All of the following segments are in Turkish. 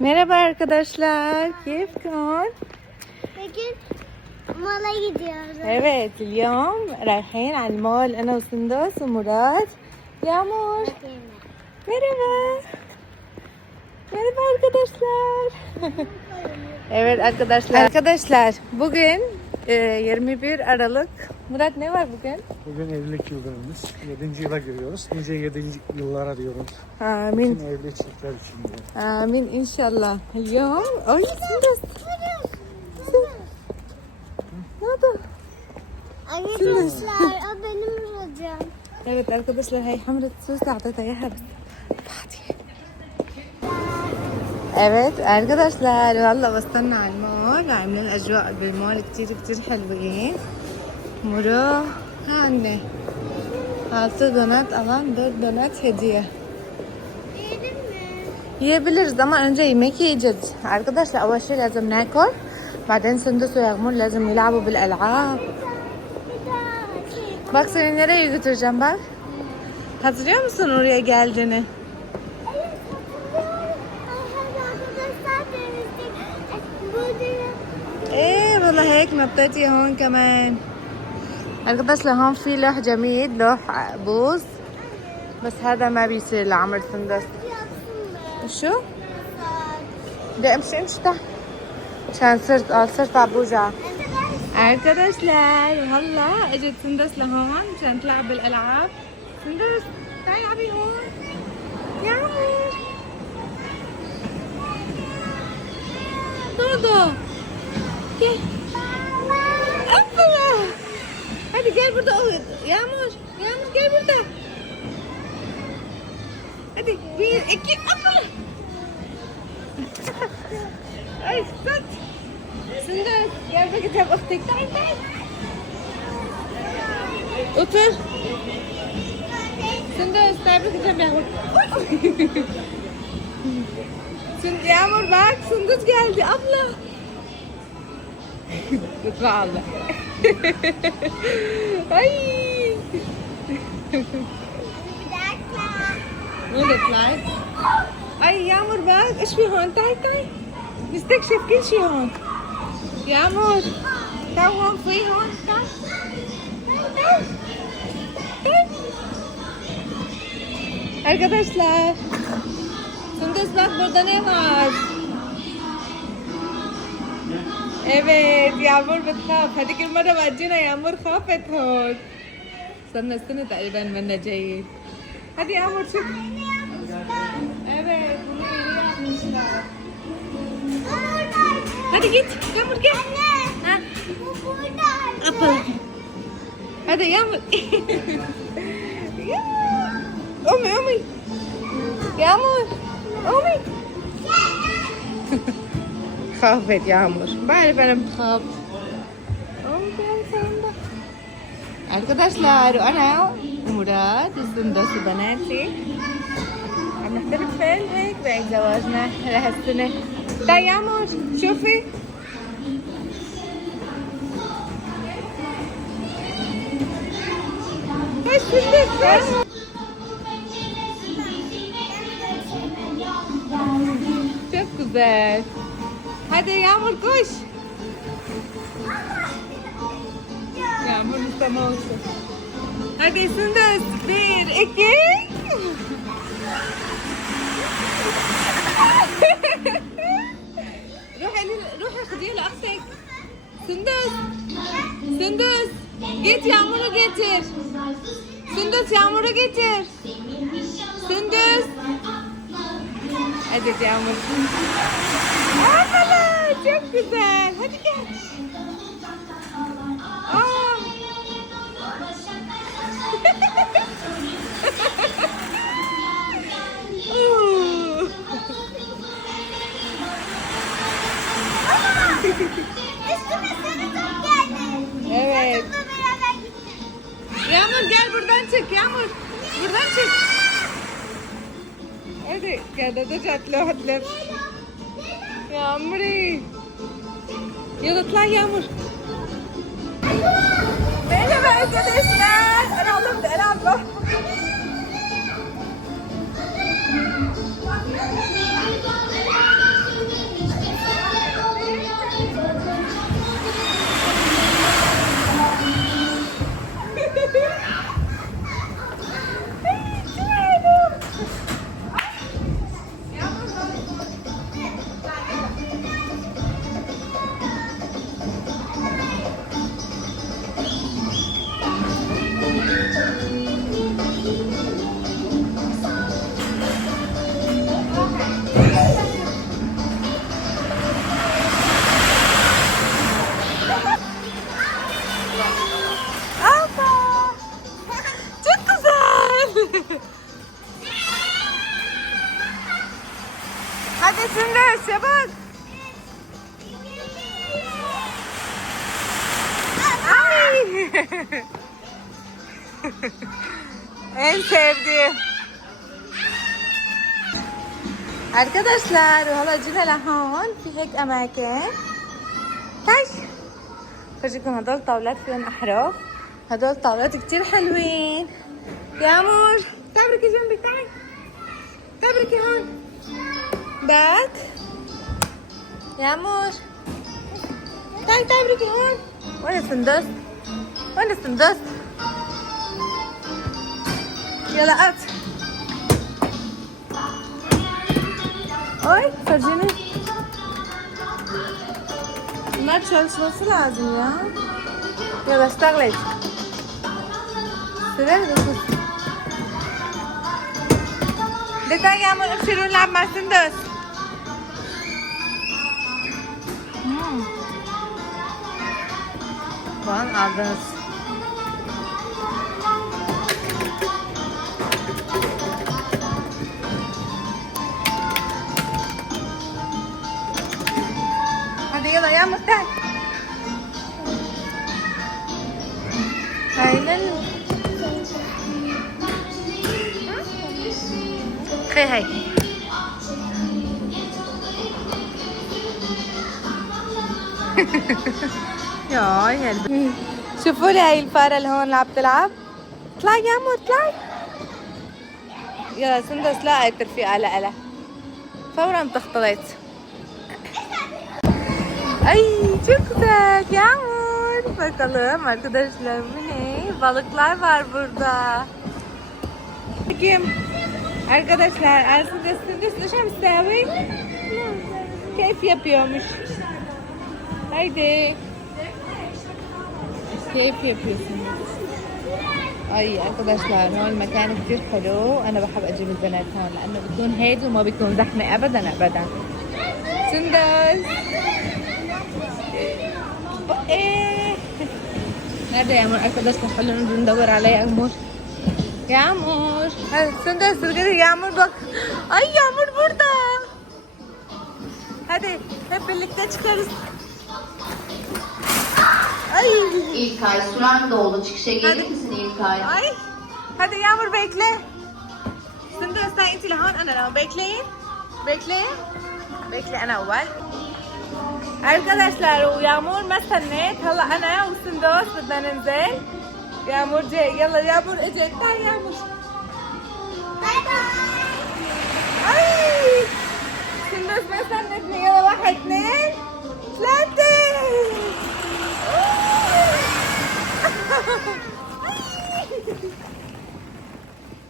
Merhaba arkadaşlar. كيفكم؟ Bugün mala gidiyoruz. Evet, اليوم رايحين على المول أنا وسندس ومراد. يامور. Merhaba. Merhaba arkadaşlar. Evet arkadaşlar. Bugün 21 Aralık. Murat ne var bugün? Bugün evlilik yıldönümümüz. 7. yıla giriyoruz. Nice 7. yıllara diyoruz. Amin. Bütün evli çiftler için diyor. Amin inşallah. اليوم. Ay Sindus. Ne oldu? Arkadaşlar o benim hocam. Evet arkadaşlar هي حمرة سوسة أعطيتها إياها بس فاضية. Evet arkadaşlar والله وصلنا على المول وعاملين الأجواء بالمول كتير حلوين. مرو anne. 6 donat alan 4 donat hediye. Yiyelim mi? Yiyebiliriz ama önce yemek yiyeceğiz. Arkadaşlar أول شيء لازم ناكل بعدين سندس ويغمر لازم يلعبوا بالألعاب. Bak seni nereye götüreceğim bak. Hatırlıyor musun oraya geldiğini? Evet hatırlıyorum. Arkadaşlar demiştik. Burada والله هيك نطيتي هون كمان. arkadaşlar هون في لوح جميل لوح بوز بس هذا ما بيصير لعمر سندس. yapsın mı? شو؟ بدي امشي تحت عشان صرت عبوجة. arkadaşlar هلا اجت سندس لهون عشان تلعب بالالعاب. سندس تعي العبي هون يا عمر. دودو gel. Abla. Hadi gel burada oğlum. Yağmur gel burada. Hadi 1 2 abla. Ay tut. Sündüz gel bak kitap اختك تعي. Otur. Sündüz تعي bak kitap Yağmur. Yağmur bak Sündüz geldi abla. Lütfen abla. Ay. Bir dakika. وين تطلعي؟ اي يامور بقى ايش في هون؟ تعي نستكشف كل شيء هون. يامور تعال هون في هون تعال. Arkadaşlar Sündüz bak burada ne var? Evet Yağmur بتخاف هذيك المرة بعدينا يامور خافت هون. استنى تقريبا منا جايين. hadi Yağmur çık. Evet bunu yeni yapmışlar. Hadi git Yağmur gel. Anne. Ha? Bu burada. Yapalım. Hadi Yağmur. Omi. Yağmur. Omi. خافت Yağmur. بعرف أنا بخاف. arkadaşlar أنا ومراد وسندس وبناتي عم نحتفل فين هيك بعيد زواجنا لهالسنة. تعي يامور شوفي. Koş Sündüz koş. Çok güzel. Hadi Yağmur koş. Yağmur isteme olsun. Hadi Sündüz. 1 2. روحي خديها لاختك. Sündüz. Git Yağmur'u getir. Sündüz Yağmur'u getir. Sündüz. Hadi Yağmur. Abla çok güzel. Hadi gel. Aa. Üstüme sarı top geldi. Evet. Topla beraber gittim. Yağmur gel buradan çık Yağmur. Buradan çık. Hadi قاعدة ترجع تلف. يا عمري يلا اطلعي يا عمر. Merhaba arkadaşlar. Aradım da araba. سندس شبك. Ay. En sevdiğim. Arkadaşlar وهلا جينا لهون في هيك أماكن. تعش فرجيكم هدول طاولات فيهم أحرف. هدول طاولات كتير حلوين. يا أمور تعي بركي جنبي تعي. تعي بركي هون. باك. يا أمور تعي بركي هون. وين السندس؟ وين السندس؟ يلا أت. Oy فرجيني. ما çalışması lazım ya. يلا اشتغلت. سريع بس. ده تعالي يا عمر ابشر ونلعب مع السندس. Puan aldınız. Hadi yala ya Muhtar. Aynen. هي يا قلبي شوفوا لي هاي الفارة اللي هون اللي عم تلعب. اطلعي يا عمر اطلعي. يلا سندس لا الترفيقة لها فورا بتختلط. Ay çok güzel Yağmur. Bakalım arkadaşlar bu ne? Balıklar var burada. Bakayım. Arkadaşlar aslında Sundus شو عم تساوي؟ كيف yapıyormuş? Haydi. كيف yapıyorsun? اي arkadaşlar هون المكان كتير حلو. انا بحب اجيب البنات هون لانه بيكون هادي وما بيكون زحمه ابدا ابدا. سندس nerede Yağmur? Arkadaşlar خلونا ندور عليه Yağmur. Yağmur. Sundus Yağmur bak. Ay Yağmur burada. Hadi hep birlikte çıkarız. Ay. İlkay süren doldu. Çıkışa gelir Hadi. misin İlkay? Ay. Hadi Yağmur bekle. Sundus sen انت لهون انا لهون bekleyin. Bekleyin. Bekle انا اول. Arkadaşlar ويامور ما استنيت هلا انا وسندوس بدنا ننزل. يامور جاي يلا يامور اجت تعال يامور. باي باي. اي سندوس ما استنتني. يلا 1 2 3.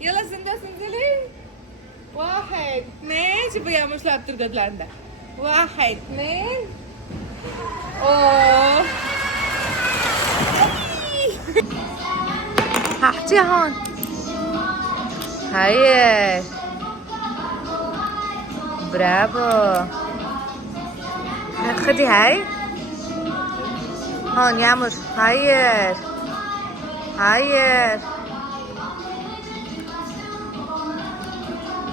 يلا سندوس انزلي. 1 2 شوفوا يامور شلون بترقد لعندها. 1 2. اوه هحكي هون. هاي برافو. خدي هاي هون يامر. هاير هاير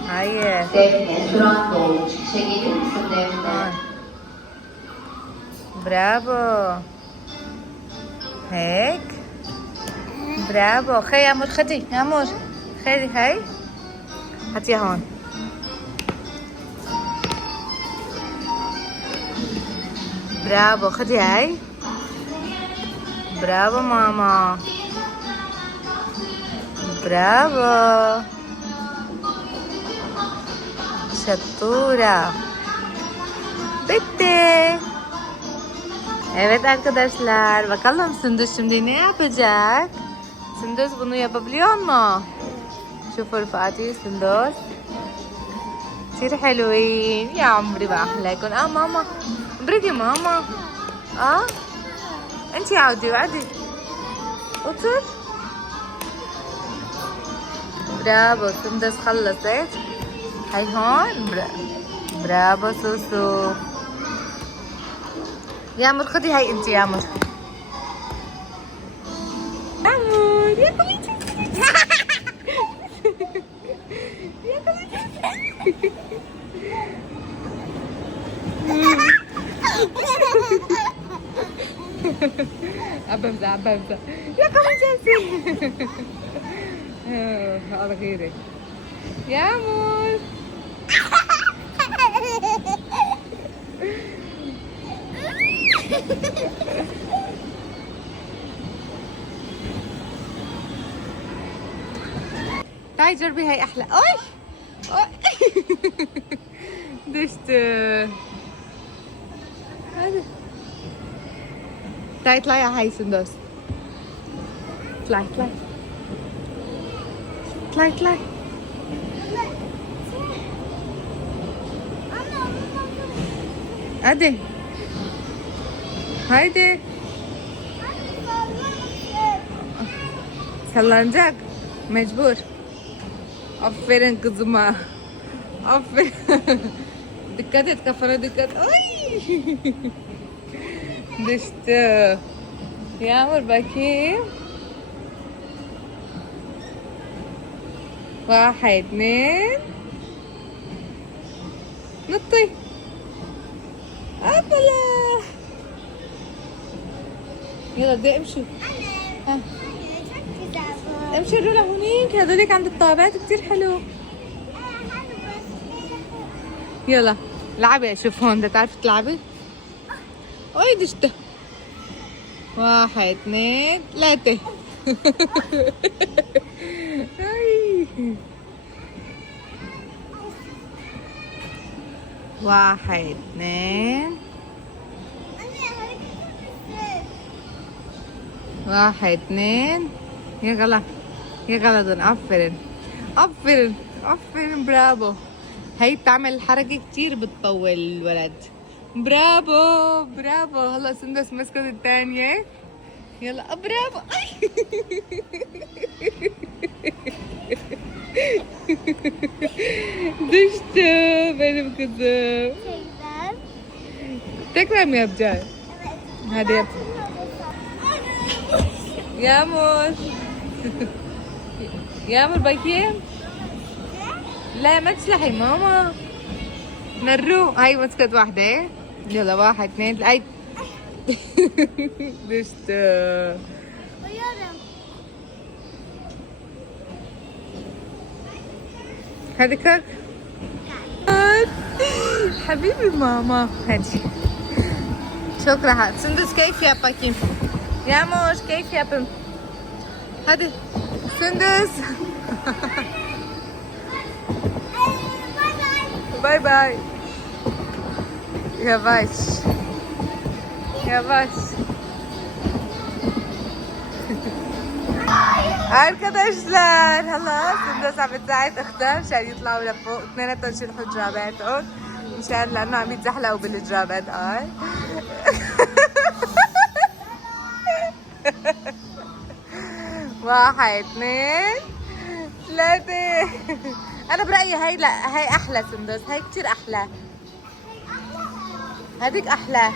هاير. Defne süren doldu. Çıkışa gelir misin Defne? برافو هيك. برافو. خي يا عمر خدي يا عمر خدي هاي حطيها هون. برافو خدي هاي. برافو ماما. برافو شطورة. bitti. Evet arkadaşlar, bakalım Sündüz şimdi ne yapacak? Sündüz bunu yapabiliyor mu? شوفوا رفقاتي سندوس كتير حلوين. يا عمري بأحلاكم. ماما بريكي ماما. انتي عودي وعدي اطر. برافو سندوس خلصت. هاي هون. برافو سوسو. يامر خدي هاي انت يامر. يامر يا خليتي يا خليتي. بمزح بمزح يا كمان جالسين. على غيرك يا عمور. تعي جربي هاي احلى. اوي دشت هذا. تعي اطلعي على هاي سندوس. اطلعي اطلعي اطلعي اطلعي. هادي هايدي sallanacak mecbur. Aferin kızıma. Aferin. Dikkat et, kafana dikkat. Ay. Düştü. Yağmur bakayım. واحد اثنين نطي. أبلا يلا بدي امشي. ها امشي رولا هونيك. هذوليك عند الطابات كتير حلو. يلا لعبي. شوف هون بدك تعرفي تلعبي. اوي دشت. واحد اثنين ثلاثة. واحد اثنين واحد اثنين. يا غلا يا غلا. عفرن عفرن عفرن. برافو. هي بتعمل حركة كتير بتطول الولد. برافو برافو. هلا سندس مسكت الثانية. يلا برافو. دشت benim kızım. Tekrar mı yapacağız? Hadi yap. Yağmur. Yağmur bakayım. لا ما تسلحي ماما. نرو. هاي مسكت واحدة. يلا واحد اثنين اي. دشت. هذي كرك. حبيبي ماما. هادي شكرا. هاد سندس كيف يا باكيم. يا موش كيف يا بم. هادي سندس. باي باي. Yavaş. Yavaş. Arkadaşlar هلا سندس عم بتساعد اختها مشان يطلعوا لفوق. اثنيناتهم يشلحوا جراباتهم مشان لانه عم يتزحلقوا بالجرابات. واحد اثنين ثلاثة. أنا برأيي هاي لا هاي أحلى سندس. هاي كتير أحلى. هذيك أحلى.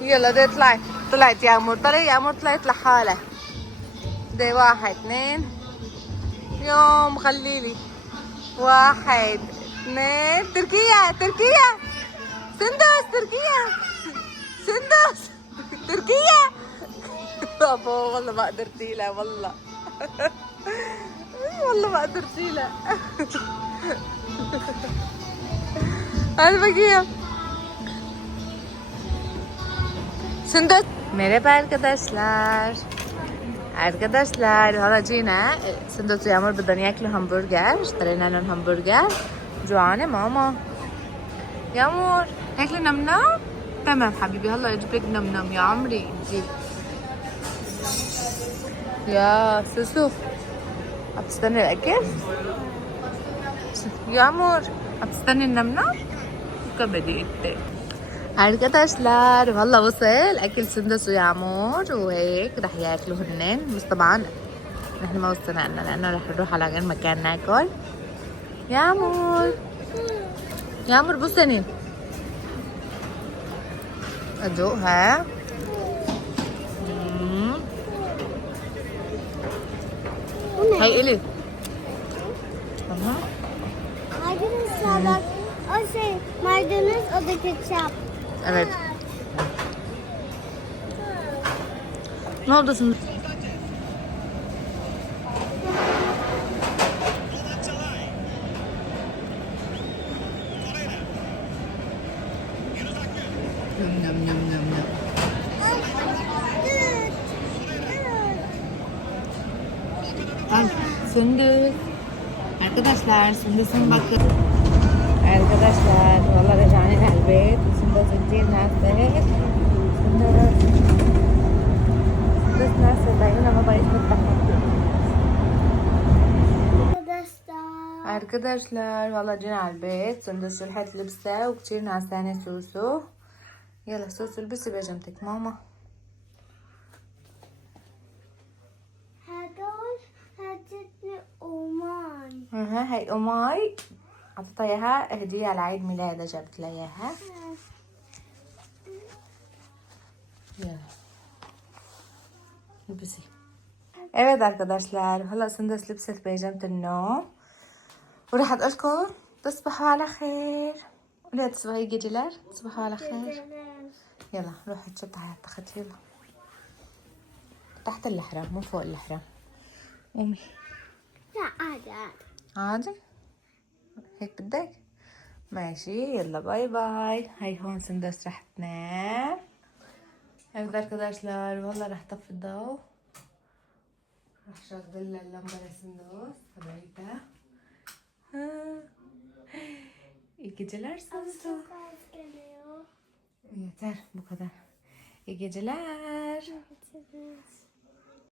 يلا دي اطلعي. طلعت يا أمور. طلعي يا أمور. طلعت لحالها. دي واحد اثنين. يوم خليلي. واحد اثنين. تركيا تركيا. سندس تركيا. سندس تركيا. بابا والله ما قدرتي لها والله. والله ما قدرتي لها. Hadi bakayım. Sündüz. Merhaba arkadaşlar. Arkadaşlar هلا جينا سندس ويامور بدهم ياكلوا همبرجر. اشترينا لهم همبرجر. جوعانة ماما. يامور هاكلي نمنم. تمام حبيبي هلا اجيبلك نمنم يا عمري. جي يا سوسو. عم تستني الاكل؟ يامور عم تستني النمنم؟ بدي arkadaşlar والله وصل اكل سندس ويعمور وهيك رح ياكلوا هنن. بس طبعا نحن ما وصلنا لنا لانه رح نروح على غير مكان ناكل. يعمور يعمور بوسني ادوقها. هاي الي. Arkadaşlar bak o maydanoz, o da ketçap. Evet. Ne oldu Sündüs? Yum yum yum yum yum. Ay Sündüs. Arkadaşlar Sündüs'ün bakın. Arkadaşlar والله رجعنا على البيت وسندس كتير ناسة. سندس ناسة بعيونها ما بقيت متضحك. Arkadaşlar والله جينا على البيت سندس شلحت لبسها وكتير نعسانة سوسو. يلا سوسو البسي بيجامتك ماما. هدول هدتني أمان. هاي أماي أعطيتها إياها هدية على عيد ميلادها جابت لها إياها. يلا البسي. Evet arkadaşlar هلا سندس لبست بيجامة النوم وراح أقولكم تصبحوا على خير. قولي تصبحوا يا جديلر تصبحوا على خير. يلا روحي تشطحي على التخت يلا تحت الحرام مو فوق الحرام. قومي. لا عادي. عادي هيك بدك ماشي. يلا باي باي. هاي هون سندس رح تنام. Evet arkadaşlar والله رح طفي الضوء رح شغل لها اللمبة لسندس تبعيتها. İyi geceler Susu. Yeter bu kadar. İyi geceler.